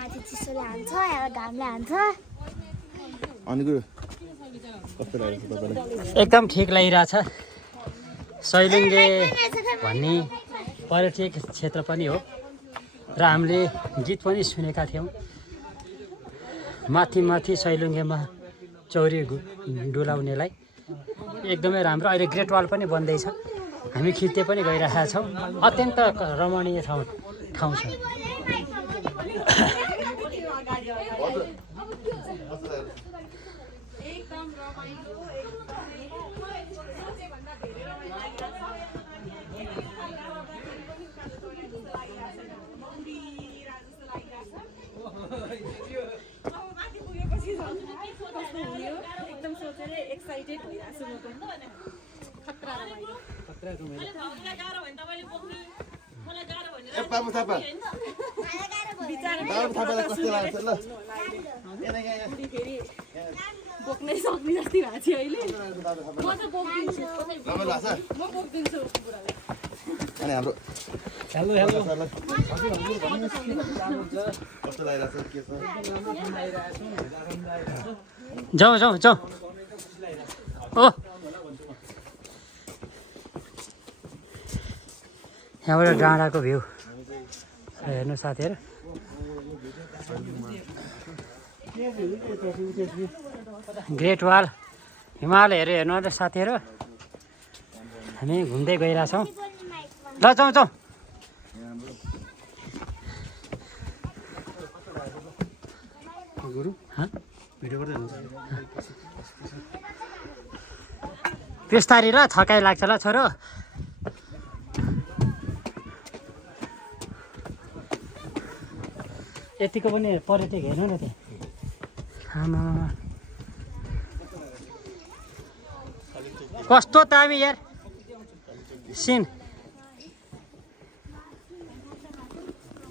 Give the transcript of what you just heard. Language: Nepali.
माथि चिसोले हान्छ यहाँ घामले हान्छ अनि कस्तो लागेको छ तपाईलाई? एकदम ठिक लागिरहेछ। सैलुङ्गे भन्ने पर्यटक क्षेत्र पनि हो र हामीले गीत पनि सुनेका थियौँ। माथि माथि सैलुङ्गेमा चौरी डुलाउनेलाई एकदमै राम्रो। अहिले ग्रेट वाल पनि बन्दैछ, हामी खिच्दै पनि गइरहेका छौँ। अत्यन्त रमणीय ठाउँ छ। एकदम सोचेर एक्साइटेड भइरहेको छु म पनि। खतरा रमाइलो। बाबु थापा थापालाई कस्तो लाग्छ ल? फेरि बोक्नै सक्ने जस्तै भएको छु अहिले। म त बोक्दिन्छु, म बोक्दिन्छु बुढालाई। अनि हाम्रो हेलो हेलो कस्तो लागिरहेछ के छ? जाउँ जाउँ जाउँ। ओ यहाँबाट डाँडाको भ्यू हेर्नु साथीहरू। ग्रेट वाल हिमालयहरू हेर्नु न साथीहरू। हामी घुम्दै गइरहेछौँ। ल जाउँ जाउँ। बिस्तारी ल, थकाइ लाग्छ ल छोरो। यतिको पनि पर्यटक हेर्नु न त्यहाँ। आमा कस्तो दामी यार सिन।